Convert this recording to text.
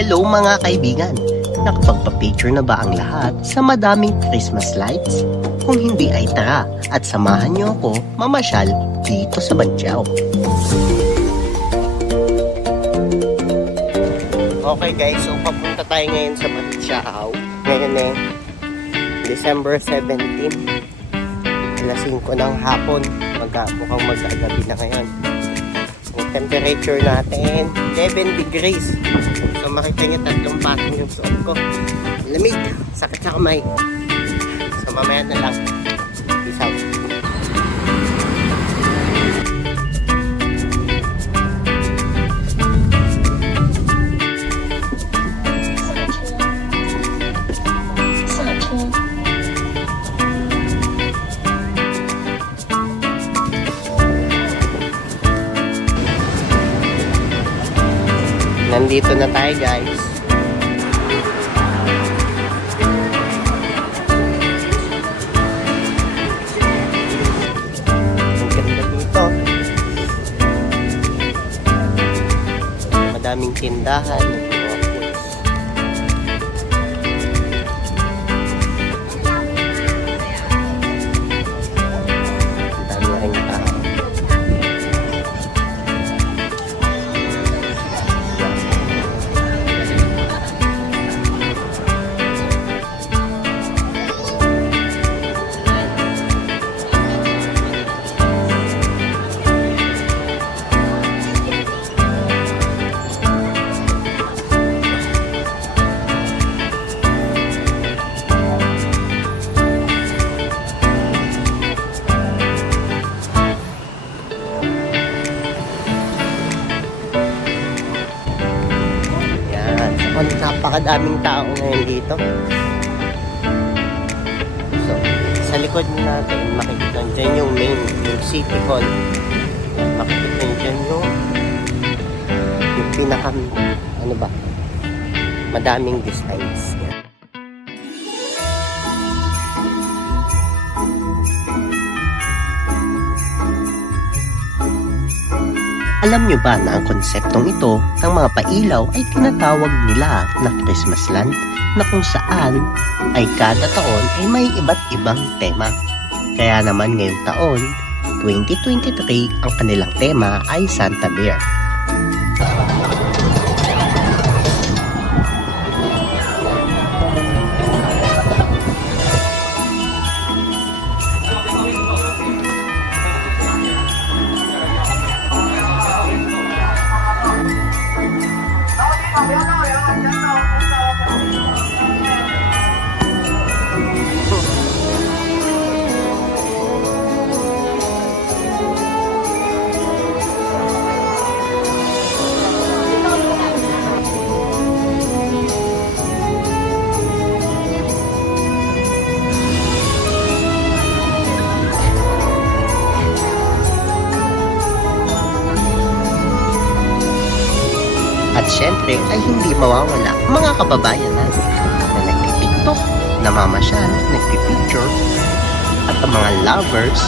Hello mga kaibigan! Nakapagpa-picture na ba ang lahat sa madaming Christmas lights? Kung hindi ay tara at samahan niyo ako mamasyal dito sa Bantiao. Okay guys, so papunta tayo ngayon sa Bantiao. Ngayon December 17. Alas 5 ng hapon. Mukhang magagabi na ngayon. Ang temperature natin 11 degrees. So makita niyo tatlong patong yung suot ko. Lamig, sakit sa kamay. So mamaya na lang. Peace out. Nandito na tayo guys. Ang ganda dito. Madaming tindahan. Ang dami rin tao. Napakadaming tao ngayon dito. So, sa likod natin, makikita dyan yung main, yung City Hall. Makikita dyan yung pinaka, madaming designs. Alam nyo ba na ang konseptong ito ng mga pailaw ay tinatawag nila na Christmas Land, na kung saan ay kada taon ay may iba't ibang tema. Kaya naman ngayong taon, 2023, ang kanilang tema ay Santa Bear. At syempre ay hindi mawawala mga kababayan natin na nagtitiktok, namamasyal, nagpipicture, at ang mga lovers